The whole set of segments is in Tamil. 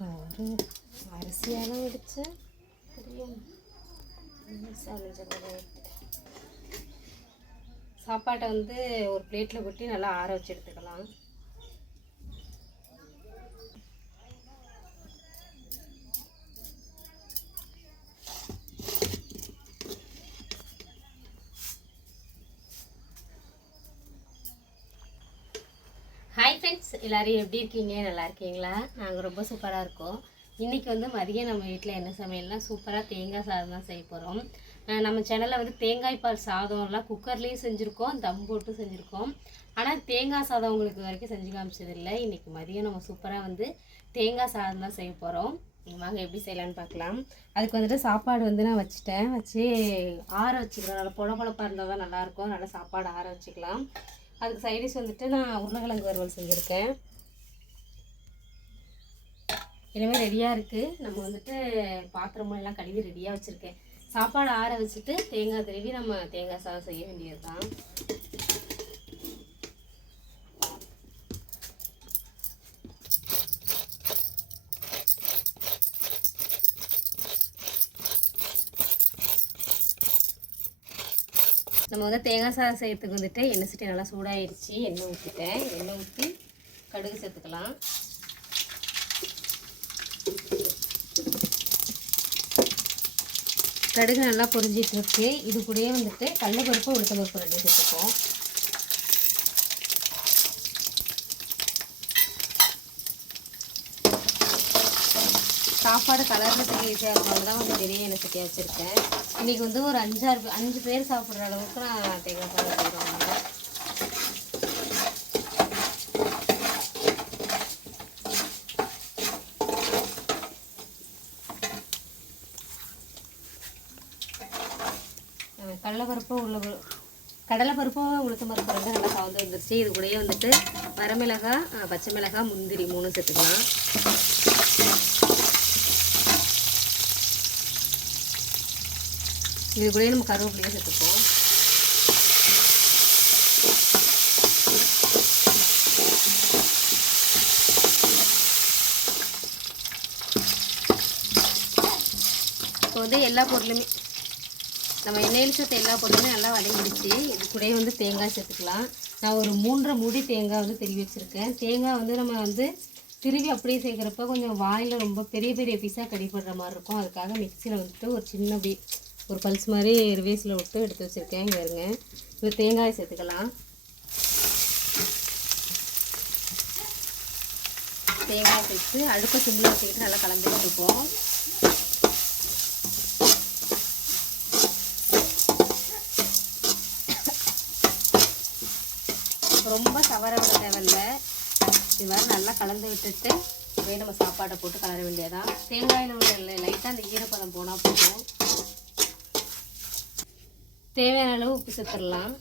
சோறு அரிசியெல்லாம் வடித்து சாப்பாட்டை வந்து ஒரு பிளேட்டில் கொட்டி நல்லா ஆற வச்சு எடுத்துக்கலாம். ஃப்ரெண்ட்ஸ் எல்லோரும் எப்படி இருக்கீங்க? நல்லா இருக்கீங்களா? நாங்கள் ரொம்ப சூப்பராக இருக்கோம். இன்றைக்கி வந்து மதியம் நம்ம வீட்டில் என்ன சமையல்னா சூப்பராக தேங்காய் சாதம் தான் செய்ய போகிறோம் நம்ம சேனலில் வந்து தேங்காய் பால் சாதம்லாம் குக்கர்லேயும் செஞ்சுருக்கோம் தம் போட்டு செஞ்சுருக்கோம். ஆனால் தேங்காய் சாதம் உங்களுக்கு வரைக்கும் செஞ்சு காமிச்சதில்லை. இன்றைக்கி மதியம் நம்ம சூப்பராக வந்து தேங்காய் சாதம் தான் செய்ய போகிறோம் வாங்க எப்படி செய்யலான்னு பார்க்கலாம். அதுக்கு வந்துட்டு சாப்பாடு வந்து நான் வச்சுட்டேன். வச்சு ஆற வச்சுக்கலாம் நல்லா பொல பொழப்பாக இருந்தால் தான் நல்லாயிருக்கும் நல்லா சாப்பாடு ஆற வச்சுக்கலாம். அதுக்கு சைடிஷ் வந்துட்டு நான் உருளைக்கிழங்கு வறுவல் செஞ்சுருக்கேன். இனிமேல் ரெடியாக இருக்குது நம்ம வந்துட்டு பாத்திரம் எல்லாம் கழுவி ரெடியாக வச்சுருக்கேன். சாப்பாடு ஆற வச்சுட்டு தேங்காய் திருவி நம்ம தேங்காய் சாதம் செய்ய வேண்டியது தான் நம்ம வந்து தேங்காய் சாதம் செய்கிறதுக்கு வந்துட்டு எண்ணெய் சட்டி நல்லா சூடாயிருச்சு. எண்ணெய் ஊற்றிட்டேன் எண்ணெய் ஊற்றி கடுகு சேர்த்துக்கலாம். கடுகு நல்லா பொரிஞ்சிட்டு இருக்கு. இது கூடயே வந்துட்டு கடலப்பருப்பு உளுத்த பருப்பு ரெண்டு சேர்த்துப்போம். சாப்பாடு கலர்றதுக்கு ஈஸியாக இருக்கும் தான் கொஞ்சம் பெரிய எண்ணெய் சட்டியாக வச்சுருக்கேன். இன்றைக்கி வந்து ஒரு அஞ்சாறு அஞ்சு பேர் சாப்பிட்ற அளவுக்கு நான் தேங்காய் பால் செய்கிறோம் கடலைப்பருப்பு உள்ள கடலைப்பருப்பு உளுத்தம் பருப்பு வந்து நல்லா சாந்து வந்துருச்சு. இது கூடயே வந்துட்டு வரமிளகாய் பச்சை மிளகாய் முந்திரி மூணு சேர்த்துக்கலாம். இது கூட நம்ம கருவேப்பிலையும் சேர்த்துப்போம். இப்போ வந்து எல்லா பொருளுமே நம்ம எண்ணெயில் சேர்த்த எல்லா பொருளுமே நல்லா வதங்கிடுச்சு. இது கூட வந்து தேங்காய் சேர்த்துக்கலாம். நான் ஒரு மூன்றரை மூடி தேங்காய் வந்து திருவி வச்சுருக்கேன். தேங்காய் வந்து நம்ம வந்து திருவி அப்படியே சேர்க்குறப்ப கொஞ்சம் வாயில் ரொம்ப பெரிய பெரிய பீஸாக கடிப்படுற மாதிரி இருக்கும். அதுக்காக மிக்சியில் வந்துட்டு ஒரு சின்ன அப்படி ஒரு பல்ஸ் மாதிரி ரிவேஸில் விட்டு எடுத்து வச்சுருக்கேன். இங்கே இருங்க. இப்போ தேங்காய் சேர்த்துக்கலாம். தேங்காய் சேர்த்து அடுப்பை சிம்மில் வச்சுக்கிட்டு நல்லா கலந்துக்கிட்டு இருப்போம். ரொம்ப சவர விட தேவையில்லை. இது மாதிரி நல்லா கலந்து விட்டுட்டு அப்படியே நம்ம சாப்பாடை போட்டு கலர வேண்டியதான் தேங்காயில் உள்ள லைட்டாக அந்த ஈரப்பதம் போனால் போதும். தேவையான அளவு உப்பு சேர்த்துடலாம்.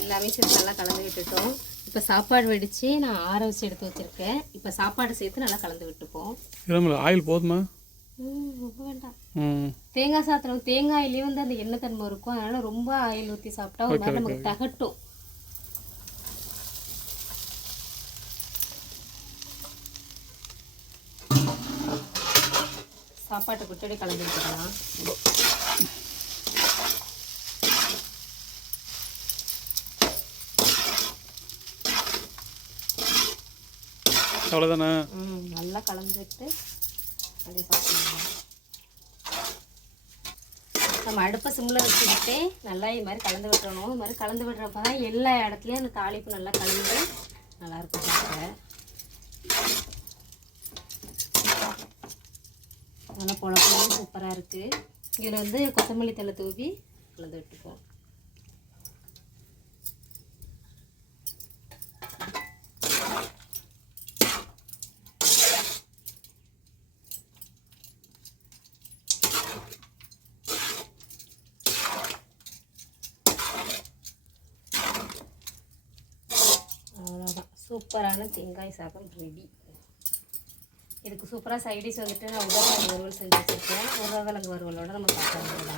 எல்லாமே சேர்த்து நல்லா கலந்து விட்டுட்டோம். இப்போ சாப்பாடு வெடித்து நான் ஆற வச்சு எடுத்து வச்சுருக்கேன். இப்போ சாப்பாடு சேர்த்து நல்லா கலந்து விட்டுப்போம். ஆயில் போதுமா? ரொம்ப வேண்டாம். தேங்காய் சாத்திரம் தேங்காயிலே வந்து அந்த எண்ணெய் தன்மை இருக்கும். அதனால ரொம்ப ஆயில் ஊற்றி சாப்பிட்டா ஒரு மாதிரி நமக்கு தகட்டும். சாப்பாட்டை குட்டடி கலந்து விட்டுக்கலாம் அவ்வளோதானே நல்லா கலந்துட்டு அப்படியே சாப்பிடலாம் நம்ம அடுப்பை சிம்மில் வச்சுக்கிட்டு நல்லா இது மாதிரி கலந்து விட்டுறணும் இது மாதிரி கலந்து விடுறப்ப தான் எல்லா இடத்துலையும் அந்த தாளிப்பு நல்லா கலந்து நல்லாயிருக்கும் பார்க்க. நல்லா புழப்பம் சூப்பராக இருக்குது இதில் வந்து கொத்தமல்லி தலை தூவி கலந்து விட்டுப்போம். சூப்பரான தேங்காய் சாதம் ரெடி இதுக்கு சூப்பராக சைடிஷ் வந்துட்டு நான் உருளைக்கிழங்கு வறுவல் செஞ்சு வச்சுருக்கேன். உருளைக்கிழங்கு வறுவலோட நம்ம சாப்பிட